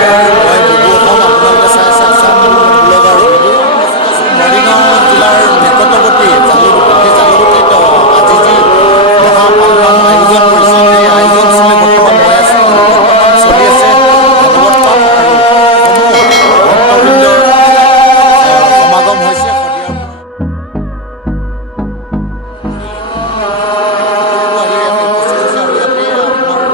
নমস্কাৰ, মই বুবু অসম। আপোনালোকে চাই আছে আছাম ব্লগ আৰু বুবু। মৰিগাঁও জিলাৰ নিকটৱৰ্তী জালুগুটি, সেই জালুগুটিত আজি যি মহাপালনাম আয়োজন কৰিছে, সেই আয়োজনস্থলী বৰ্তমান মই আছোঁ আৰু বৰ্তমান চলি আছে ভাগৱত পাঠ আৰু সমূহ ভক্তবৃন্দৰ সমাগম হৈছে শদিয়াৰ পৰা। সকলোবোৰ আহি ইয়াতে উপস্থিত হৈছে আৰু ইয়াতে আপোনাৰ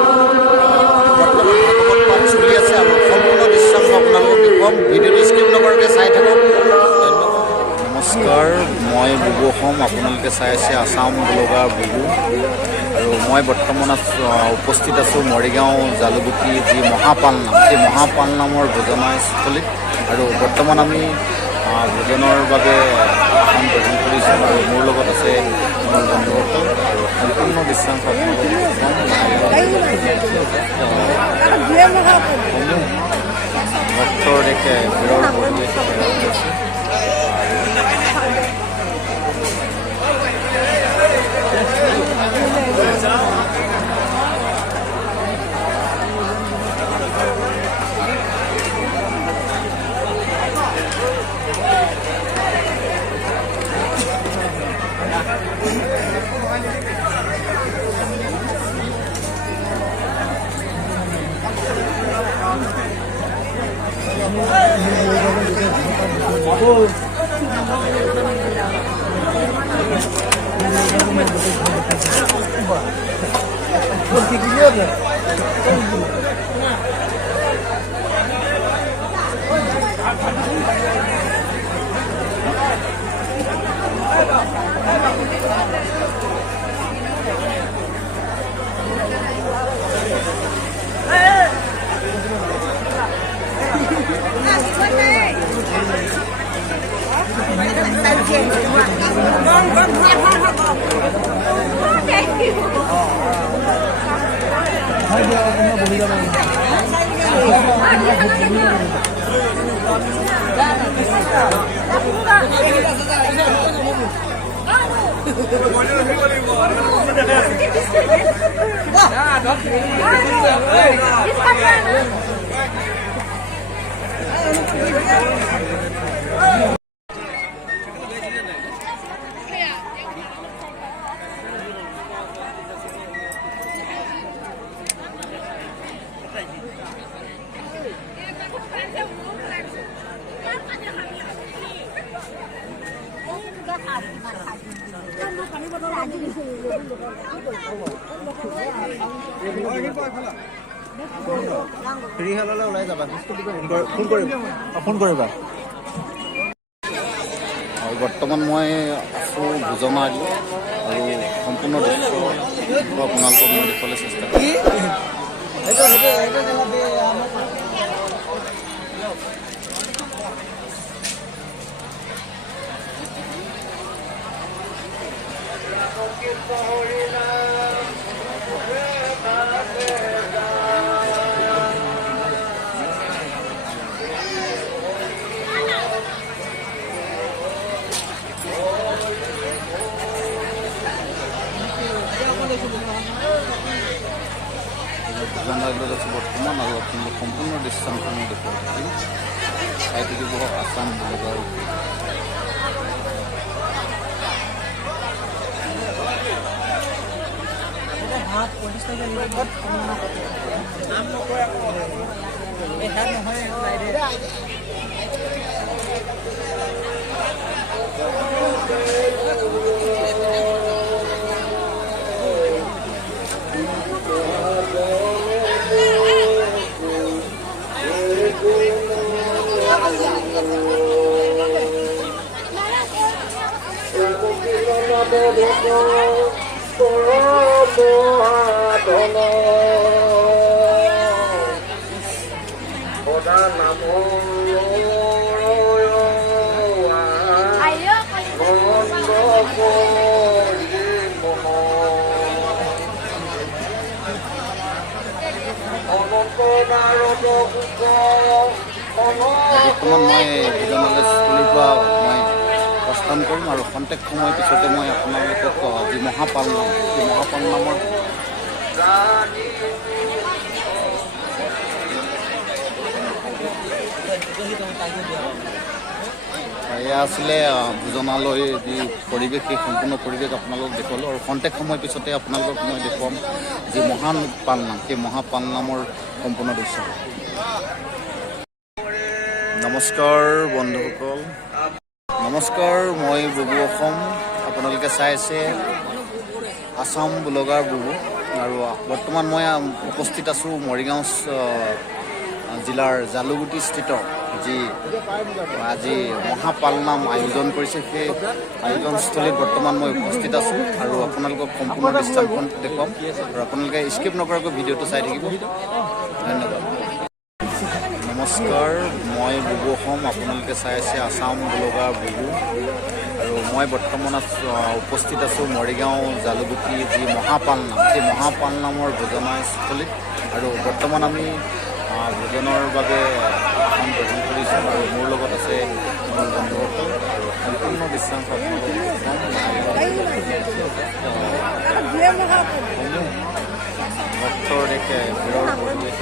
বৰ্তমান ভাগৱত পাঠ চলি আছে আৰু সম্পূৰ্ণ দৃশ্যাংশ আপোনালোকক দেখুৱাম। ভিডিঅ'টো স্কিপ নকৰাকৈ চাই থাকক। ধন্যবাদ। নমস্কাৰ, মই বুবু অসম। আপোনালোকে চাই আছে আছাম ব্লগাৰ বুবু আৰু মই বৰ্তমান উপস্থিত আছোঁ মৰিগাঁও জালুগুটি যি মহাপালনাম, সেই মহাপালনামৰ ভোজনাস্থলীত আৰু বৰ্তমান আমি ভোজনৰ বাবে আসন গ্ৰহণ কৰিছোঁ আৰু মোৰ লগত আছে মোৰ বন্ধুসকল আৰু সম্পূৰ্ণ দৃশ্যাংশ ভক্তৰ এক ভিৰৰ পৰিৱেশ আছে। ফোন কৰিবা। আৰু বৰ্তমান মই আছোঁ ভোজনালয়ত আৰু সম্পূৰ্ণ দৃশ্য আপোনালোকক মই দেখুৱাবলৈ চেষ্টা কৰিম। ভোজনালয়ত আছোঁ বৰ্তমান আৰু আপোনালোক সম্পূৰ্ণ দৃশ্যাংশ মই দেখুৱাই থাকিম। চাই থাকিব আছাম ব্লগাৰ। বৰ্তমান মই ভোজনালয়স্থলীৰ পৰা মই প্ৰস্থান কৰিম আৰু খন্তেক সময় পিছতে মই আপোনালোকক যি মহাপালনাম, সেই মহাপালনামৰ এয়া আছিলে ভোজনালয় যি পৰিৱেশ, সেই সম্পূৰ্ণ পৰিৱেশ আপোনালোকক দেখুৱালোঁ আৰু খন্তেক সময় পিছতে আপোনালোকক মই দেখুৱাম যি মহান পালনাম, সেই মহাপালনামৰ সম্পূৰ্ণ দৃশ্য। নমস্কাৰ বন্ধুসকল, নমস্কাৰ। মই বুবু অসম, আপোনালোকে চাই আছে আছাম ব্লগাৰ বুবু। আৰু বৰ্তমান মই উপস্থিত আছোঁ মৰিগাঁও জিলাৰ জালুগুটি স্থিত যি আজি মহাপালনাম আয়োজন কৰিছে, সেই আয়োজনস্থলীত বৰ্তমান মই উপস্থিত আছোঁ আৰু আপোনালোকক সম্পূৰ্ণ দৃশ্যাংকন দেখুৱাম আৰু আপোনালোকে স্কিপ নকৰাকৈ ভিডিঅ'টো চাই থাকিব। ধন্যবাদ। নমস্কাৰ, মই বুবু অসম, আপোনালোকে চাই আছে আছাম ব্লগাৰ বুবু। আৰু মই বৰ্তমান উপস্থিত আছোঁ মৰিগাঁও জালুগুটি যি মহাপালনাম, সেই মহাপালনামৰ ভোজনাস্থলীত। আৰু বৰ্তমান আমি ভোজনৰ বাবে আসন গ্ৰহণ কৰিছোঁ আৰু মোৰ লগত আছে মোৰ বন্ধুসকল আৰু সম্পূৰ্ণ দৃশ্যাংশ ভক্তৰ এক ভিৰৰ পৰিৱেশ।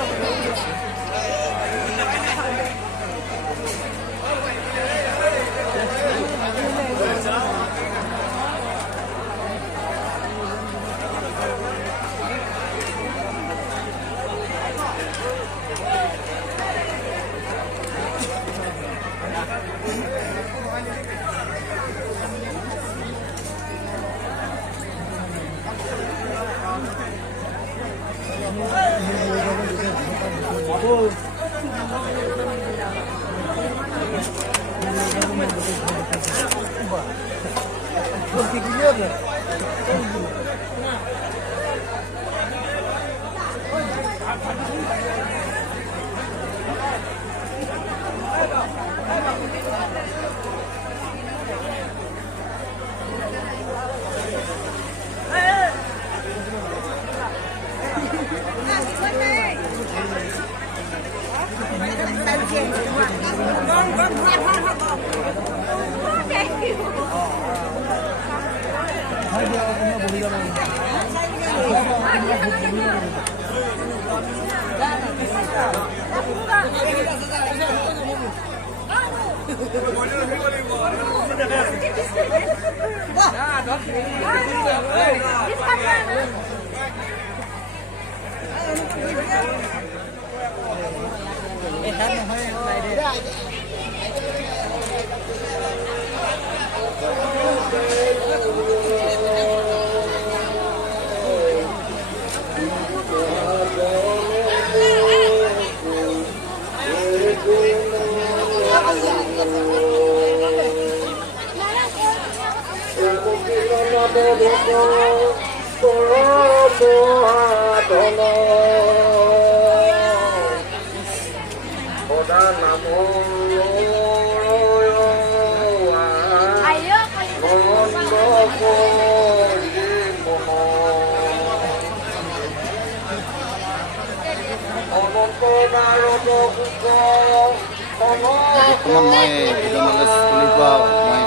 বৰ্তমান মই ভোজনালয়স্থলীৰ পৰা মই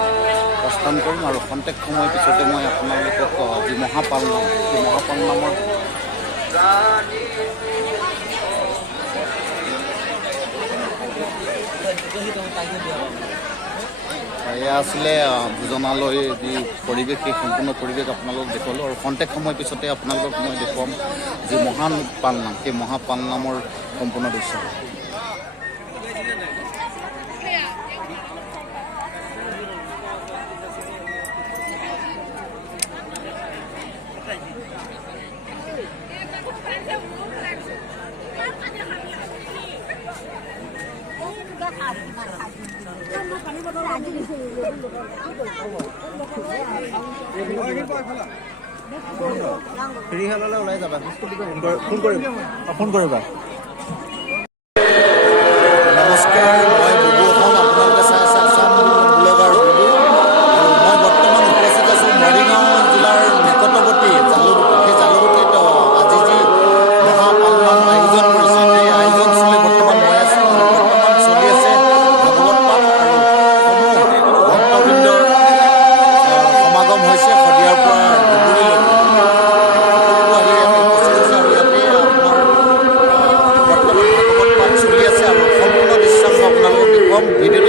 প্ৰস্থান কৰিম আৰু খন্তেক সময়ৰ পিছতে মই আপোনালোকক যি মহাপালনাম, সেই মহাপালনামৰ এয়া আছিলে ভোজনালয় যি পৰিৱেশ, সেই সম্পূৰ্ণ পৰিৱেশ আপোনালোকক দেখুৱালোঁ আৰু খন্তেক সময়ৰ পিছতে আপোনালোকক মই দেখুৱাম যি মহান পালনাম, সেই মহাপালনামৰ সম্পূৰ্ণ দৃশ্য। ওলাই যাবা, ফোন কৰিবা। নমস্কাৰ, মই বুবু অসম, আপোনালোকে চাই আছে আছাম ব্লগাৰ বুবু। আৰু মই বৰ্তমান উপস্থিত আছোঁ মৰিগাঁও জিলাৰ নিকটৱৰ্তী জালুগুটি। সেই জালুগুটিত আজি যি মহাপালনাম আয়োজন কৰিছে, সেই আয়োজনস্থলী বৰ্তমান মই আছোঁ। বৰ্তমান চলি আছে ভাগৱত পাঠ আৰু সমূহ ভক্তবৃন্দৰ সমাগম হৈছে শদিয়াৰ পৰা ধুবুৰীলৈকে। চলি আছে আৰু সম্পূৰ্ণ দৃশ্যাংশ আপোনালোকক বিষম ভিডিঅ'টো